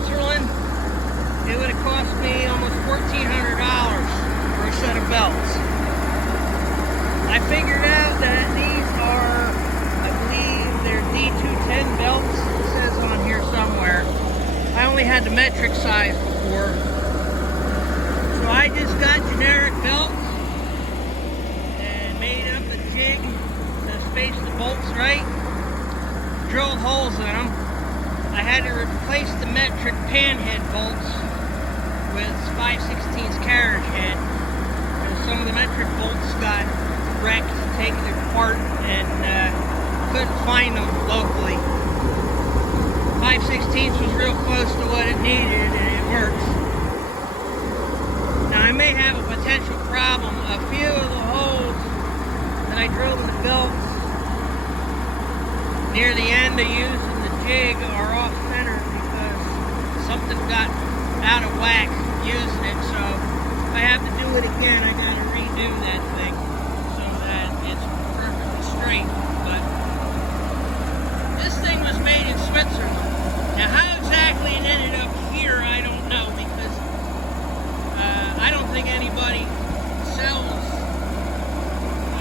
Switzerland, it would have cost me almost $1,400 for a set of belts. I figured out that these are, I believe they're D210 belts. It says on here somewhere. I only had the metric size before. So I just got generic belts and made up the jig to space the bolts right. Drilled holes in them. I had to replace the metric panhead bolts with 5/16 carriage head. Some of the metric bolts got wrecked, taken apart, and couldn't find them locally. 5/16 was real close to what it needed, and it works. Now I may have a potential problem. A few of the holes that I drilled in the belts near the end of using the jig are off center because something got out of whack using it. So if I have to do it again, I gotta redo that thing so that it's perfectly straight. But this thing was made in Switzerland. Now how exactly it ended up here, I don't know, because I don't think anybody sells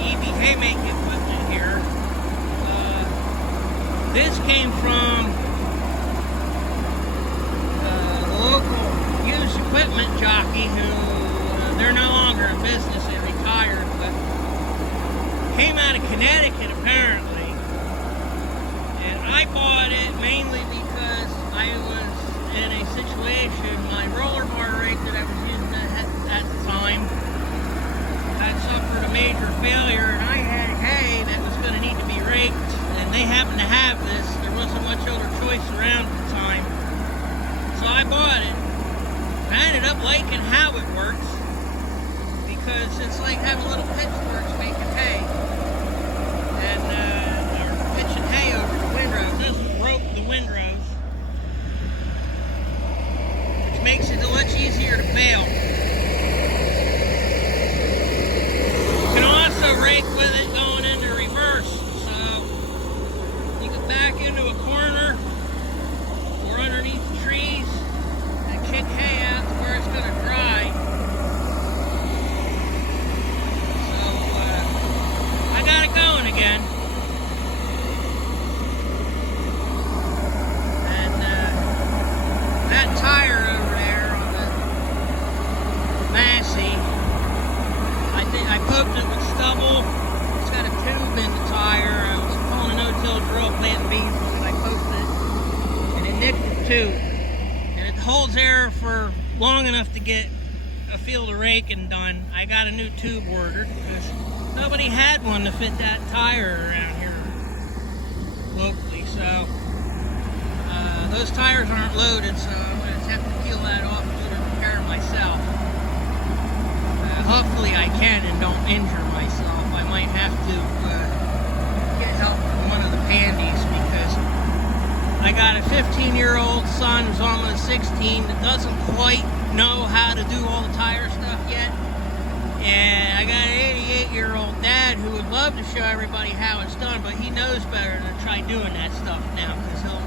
Aebi haymaking equipment here. This came from a local used equipment jockey who, they're no longer in business, they retired, but came out of Connecticut apparently. And I bought it mainly because I was in a situation, my roller bar rake that I was using at the time had suffered a major failure, and I had hay that was going to need to be raked. And they happened to have this. There wasn't much other choice around at the time. So I bought it. I ended up liking how it works because it's like having little pitchforks making hay. And or pitching hay over the windrows. This broke the windrows, which makes it much easier to bail. You can also rake with it going into reverse. Back into a corner or underneath the trees and kick hay out to where it's going to dry. So I got it going again. And that tire over there on the Massey, I think I poked it with stubble. It's got a tube in the tire. I was pulling a no-till drill planting beans and I poked it and it nicked the tube. And it holds air for long enough to get a field of raking done. I got a new tube ordered because nobody had one to fit that tire around here locally. So those tires aren't loaded, so I'm going to have to peel that off and put it repair myself. Hopefully I can and don't injure myself. I might have to get help from one of the pandies because I got a 15-year-old son who's almost 16 that doesn't quite know how to do all the tire stuff yet. And I got an 88-year-old dad who would love to show everybody how it's done, but he knows better than to try doing that stuff now because he'll